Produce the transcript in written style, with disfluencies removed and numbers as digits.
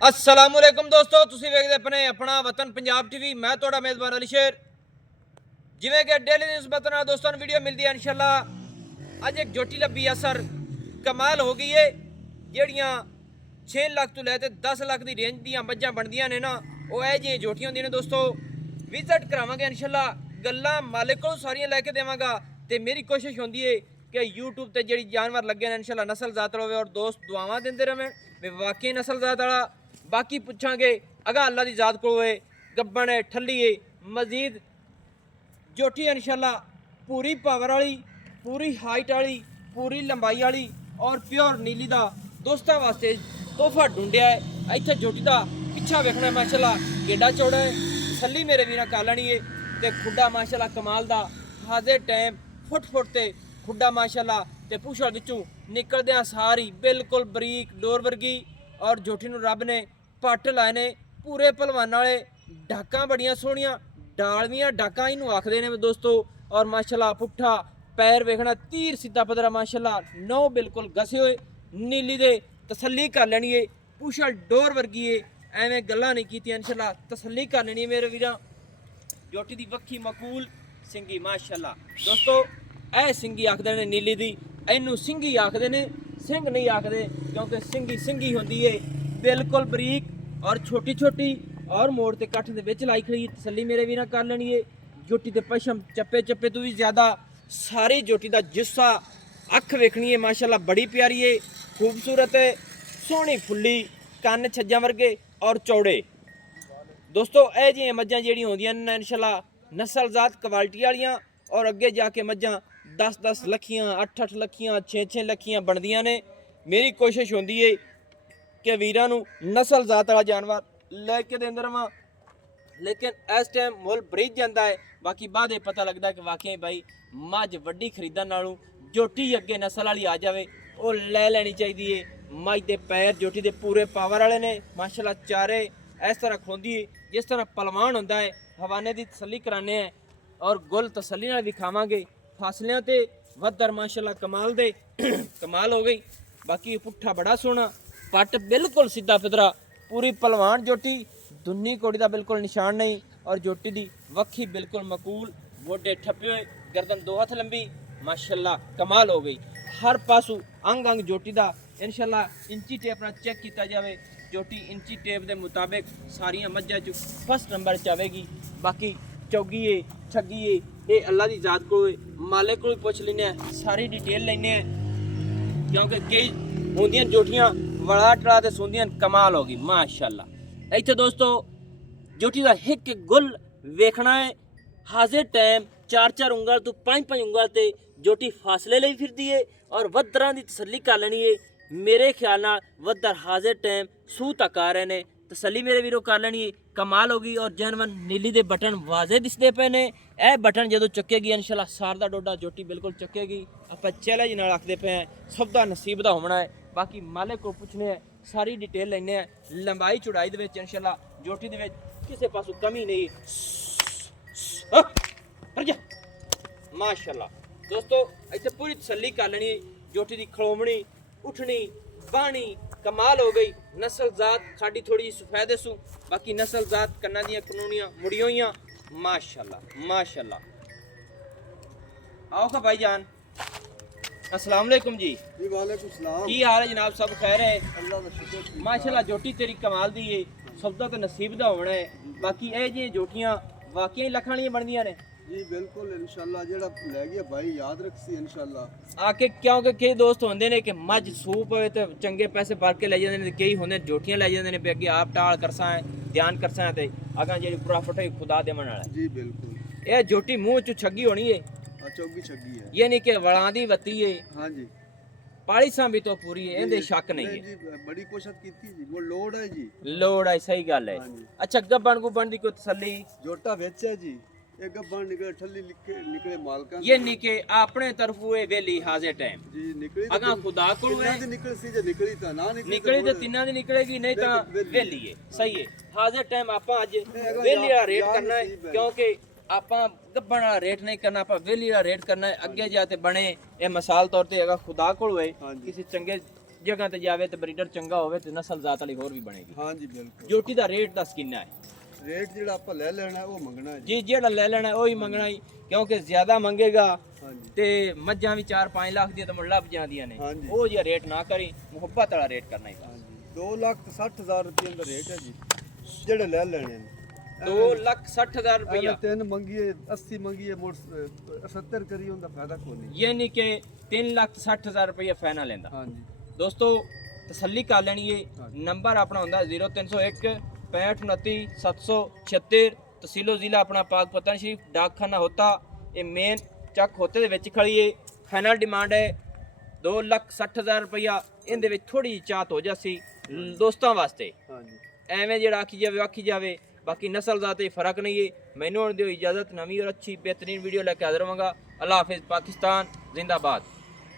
अस्सलामुअलैकुम दोस्तों, ਤੁਸੀਂ ਵੇਖਦੇ ਆਪਣੇ ਆਪਣਾ ਵਤਨ ਪੰਜਾਬ ਟੀਵੀ। ਮੈਂ ਤੁਹਾਡਾ ਮੇਜ਼ਬਾਨ ਅਲੀ ਸ਼ੇਰ। ਜਿਵੇਂ ਕਿ ਡੇਲੀ ਨਿਸਬਤ ਨਾਲ ਦੋਸਤਾਂ ਨੂੰ ਵੀਡੀਓ ਮਿਲਦੀ ਹੈ ਇਨਸ਼ਾਅੱਲਾ। ਅੱਜ ਇੱਕ ਜੋਟੀ ਲੱਭੀ ਆ ਸਰ, ਕਮਾਲ ਹੋ ਗਈ ਏ। ਜਿਹੜੀਆਂ 6 ਲੱਖ ਤੋਂ ਲੈ ਤੇ 10 ਲੱਖ ਦੀ ਰੇਂਜ ਦੀਆਂ ਮੱਝਾਂ ਬਣਦੀਆਂ ਨੇ ਨਾ, ਉਹ ਇਹ ਜਿਹੀਆਂ ਜੋਟੀਆਂ ਹੁੰਦੀਆਂ ਨੇ ਦੋਸਤੋ। ਵਿਜ਼ਿਟ ਕਰਾਵਾਂਗੇ ਇਨਸ਼ਾਅੱਲਾ, ਗੱਲਾਂ ਮਾਲਿਕ ਕੋਲ ਸਾਰੀਆਂ ਲੈ ਕੇ ਦੇਵਾਂਗਾ। ਤੇ ਮੇਰੀ ਕੋਸ਼ਿਸ਼ ਹੁੰਦੀ ਏ ਕਿ YouTube ਤੇ ਜਿਹੜੀ ਜਾਨਵਰ ਲੱਗੇ ਨੇ ਇਨਸ਼ਾਅੱਲਾ ਨਸਲ ਜ਼ਾਤ ਹੋਵੇ ਔਰ ਦੋਸਤ ਦੁਆਵਾਂ ਦਿੰਦੇ ਰਹਿਣ ਵੀ ਵਾਕਈ ਨਸਲ ਜ਼ਾਤ ਵਾਲਾ। बाकी पूछांगे अगा अल्लाह की जात को गब्बन है ठली है मजीद जोटी इंशाल्लाह पूरी पावर वाली, पूरी हाइट वाली, पूरी लंबाई वाली और प्योर नीली का दोस्तों वास्ते तोहफा ढूंढिया है। इत्थे जोटी का पिछा वेखना माशाल्लाह गेडा चौड़ा है, थली मेरे वीर कर लैनी है। तो खुड्डा माशाल्लाह कमाल का हाजिर टाइम फुट फुट ते खुड्डा माशाल्लाह ते पूछा विचों निकलद्या सारी बिल्कुल बरीक डोर वर्गी। और जोटी नूं रब ने पट लाए ने पूरे भलवान वाले, डाकां बड़ियां सोहणियां डालवियां डाकां इनू आखदे ने दोस्तों। और माशाल्लाह पुट्ठा पैर वेखना तीर सीधा पदरा माशाल्लाह नौ बिल्कुल घसे होए नीली दे तसल्ली कर लैनी है। पुछल डोर वर्गी है, एवें गल्लां नहीं कीतियां इंशाल्लाह तसल्ली कर लैनी है मेरे वीरां। जोटी दी वक्खी मकूल सिंगी माशाल्लाह दोस्तों। ऐ सिंगी आखदे ने नीली दी, इनू सिंगी आखदे ने, सिंह नहीं आखदे क्योंकि सिंगी सिंगी होंदी है बिल्कुल बरीक और छोटी छोटी और मोड़ ते कट्ठ दे विच लाई खड़ी। तसल्ली मेरे वीरां कर लैनी है। जोटी ते पशम चप्पे चप्पे तो भी ज़्यादा सारी जोटी दा जिस्सा अख वेखनी है माशाल्लाह बड़ी प्यारी है, खूबसूरत है, सोहनी फुल्ली, कन्न छज्जां वर्गे और चौड़े दोस्तों। यह जी मझां जिहड़ियां होंदियां ने इंशाल्लाह नस्ल जात क्वालिटी वालियां और अगे जाके मझां 10-10 लखियां 8-8 लखियां 6-6 लखियां बनदियां ने। मेरी कोशिश होंदी है कि वीरां नूं नस्ल जात वाला जानवर लैके देंदा रहां, लेकिन इस टाइम मुल बरीज जाता है। बाकी बाद पता लगता कि वाकई भाई मझ वड्डी खरीदण नालों जोटी अगे नस्ल वाली आ जाए वो लै लैनी चाहिए है। मझ के पैर जोटी के पूरे पावर वाले ने माशाल्लाह, चारे इस तरह खोंदी जिस तरह पलवान होंदा है। हवाने की तसल्ली कराने हैं और गुल तसल्ली नाल विखावांगे। फासलियां ते वधर माशाल्लाह कमाल दे कमाल हो गई। बाकी पुट्ठा बड़ा सोहना, पट बिल्कुल सीधा फिदरा, पूरी पलवान जोटी, दुन्नी कोड़ी का बिल्कुल निशान नहीं। और जोटी दी वक्खी बिल्कुल मकूल, गोडे ठप्पे हुए, गर्दन 2 हथ लंबी माशाल्लाह कमाल हो गई। हर पासू अंग अंग जोटी का इंशाल्लाह इंची टेप नाल चेक किया जाए। जोटी इंची टेप के मुताबिक सारिया मझां च फर्स्ट नंबर च आवेगी। बाकी चौगी है छगी है ये अल्लाह की जात को मालिक को भी पुछ लेने, सारी डिटेल लेने क्योंकि कई होंदियां जोटियां वड़ा टड़ा ते सुनदियां कमाल हो गई माशाल्लाह। इत्थे दोस्तों जोटी का एक गुल वेखना है। हाजिर टाइम 4-4 उंगल तो 5-5 उंगल ते जोटी फासले ਲਈ फिरदी है और वधरां दी तसल्ली कर लेनी है। मेरे ख्याल नाल वधर हाजिर टाइम सूह तक आ रहे ने, तसल्ली मेरे वीरों कर लेनी है। कमाल हो गई। और जनवन नीली दे बटन वाजे दिसते पे ने। यह बटन जो चुकेगी इंशाल्लाह सार दा डोडा जोटी बिल्कुल चुकेगी। आप चैलेंज नाल आखदे पे हैं, सब दा नसीब दा होना है। बाकी मालिक को पूछने हैं, सारी डिटेल लेने हैं। लंबाई चौड़ाई दे विच इंशाल्लाह जोटी दे विच किसी पासों कमी नहीं माशाल्लाह दोस्तों। इत्थे पूरी तसल्ली कर लेनी है। जोटी दी खड़ोमणी उठनी बाणी कमाल हो गई। नस्ल जात साड़ी थोड़ी सफेद सू, बाकी नस्ल जात कन्ना दियां कानूनियां मुड़ी हुई माशाल्लाह माशाल्लाह। आओ का भाईजान, अस्सलाम वालेकुम जी। वालेकुम सलाम। की हाल है जनाब? सब खैर है? अल्लाह दा शुक्र। माशाल्लाह जोटी तेरी कमाल दी है, सबदा तो नसीब दा होना है। बाकी ये जी जोटियां वाकई लखां वालियां बनदियां ने जी बिल्कुल इंशाल्लाह जेड़ा लै गया भाई याद रखसी इंशाल्लाह। आके क्योंकि कई दोस्त होंदे ने कि मझ सूप होए तो चंगे पैसे भर के ले जाते हैं, कई होंदे जोटियां ले जाते हैं पे अगे आप टाल करसा है ध्यान करसा है अगर जी प्रॉफिट है खुदा देवन वाला। जी बिल्कुल। ये जोटी मुंह चो छगी होनी है, चौगी छगी है, ये नहीं कि वड़ा दी वती है। हाँ जी पाली सा भी तो पूरी है, इहदे शक नहीं है जी। बड़ी कोशिश की थी जी, वो लोड है जी। लोड है, सही गल है। हाँ जी। अच्छा गब्बन गुब्बन दी कोई तसल्ली? जोटा बेच है जी, एक गब्बन निकले ठल्ली निकले मालका ये नहीं कि अपने तरफों ये वेली हाजिर टाइम जी निकली अगा खुदा को निकल सी जे निकली ता ना निकली तो तिना दी निकलेगी, नहीं तो वेली है। सही है। हाजिर टाइम आपां अज वेली वाला रेट करना है क्योंकि आपां गब्बन वाला रेट नहीं करना, आपां वेली वाला रेट करना है। अगे जाते बने ये मिसाल तौर ते अगर खुदा को होए किसी चंगे ਜਗ੍ਹਾ ਤੇ ਜਾਵੇ ਤੇ ਬਰੀਡਰ ਚੰਗਾ ਹੋਵੇ ਤੇ ਨਸਲ ਜ਼ਾਤ ਵਾਲੀ ਹੋਰ ਵੀ ਬਣੇਗੀ। ਹਾਂਜੀ ਬਿਲਕੁਲ। ਝੋਟੀ ਦਾ ਰੇਟ ਦੱਸ ਕਿੰਨਾ ਹੈ? ਰੇਟ ਜਿਹੜਾ ਆਪਾਂ ਲੈ ਲੈਣਾ ਉਹ ਮੰਗਣਾ ਜੀ। ਜੀ ਜਿਹੜਾ ਲੈ ਲੈਣਾ ਉਹੀ ਮੰਗਣਾ ਹੀ, ਕਿਉਂਕਿ ਜ਼ਿਆਦਾ ਮੰਗੇਗਾ ਹਾਂਜੀ ਤੇ ਮੱਝਾਂ ਵੀ 4-5 ਲੱਖ ਦੀਆਂ ਤਾਂ ਮੁੱਲ ਲੱਭ ਜਾਂਦੀਆਂ ਨੇ। ਹਾਂਜੀ। ਉਹ ਜਿਹਾ ਰੇਟ ਨਾ ਕਰੀ, ਮੁਹੱਬਤ ਵਾਲਾ ਰੇਟ ਕਰਨਾ ਹੀ। ਹਾਂਜੀ 2,60,000 ਰੁਪਏ ਦਾ ਰੇਟ ਹੈ ਜੀ ਜਿਹੜੇ ਲੈ ਲੈਣੇ ਨੇ। 2,60,000 ਰੁਪਇਆ, ਤਿੰਨ ਮੰਗੀਏ 80 ਮੰਗੀਏ ਮੁੜ 70 ਕਰੀ ਉਹਦਾ ਫਾਇਦਾ ਕੋਈ ਨਹੀਂ। ਯਾਨੀ ਕਿ 3,60,000 ਰੁਪਇਆ ਫਾਈਨਲ ਲੈਂਦਾ। ਹਾਂਜੀ ਦੋਸਤੋ ਤਸੱਲੀ ਕਰ ਲੈਣੀ ਹੈ। ਨੰਬਰ ਆਪਣਾ ਹੁੰਦਾ 0301 6529 776। ਤਹਿਸੀਲੋ ਜ਼ਿਲ੍ਹਾ ਆਪਣਾ ਪਾਕਪਤਨ ਸ਼ਰੀਫ, ਡਾਕਖਾਨਾ ਹੋਤਾ ਇਹ ਮੇਨ ਚੱਕ ਹੋਤੇ ਦੇ ਵਿੱਚ ਖੜੀ ਹੈ। ਫਾਈਨਲ ਡਿਮਾਂਡ ਹੈ 2,60,000 ਰੁਪਇਆ। ਇਹਦੇ ਵਿੱਚ ਥੋੜੀ ਜਿਹੀ ਚਾਤ ਹੋ ਜਾਸੀ ਦੋਸਤਾਂ ਵਾਸਤੇ, ਹਾਂਜੀ ਐਵੇਂ ਜਿਹੜਾ ਆਖੀ ਜਾਵੇ ਬਾਕੀ ਨਸਲ ਦਾ ਤੇ ਫਰਕ ਨਹੀਂ ਹੈ। ਮੈਨੂੰ ਹੁਣ ਦਿਓ ਇਜਾਜ਼ਤ, ਨਵੀਂ ਔਰ ਅੱਛੀ बेहतरीन वीडियो लेके हाजिर होऊंगा। अल्लाह हाफिज़, पाकिस्तान जिंदाबाद।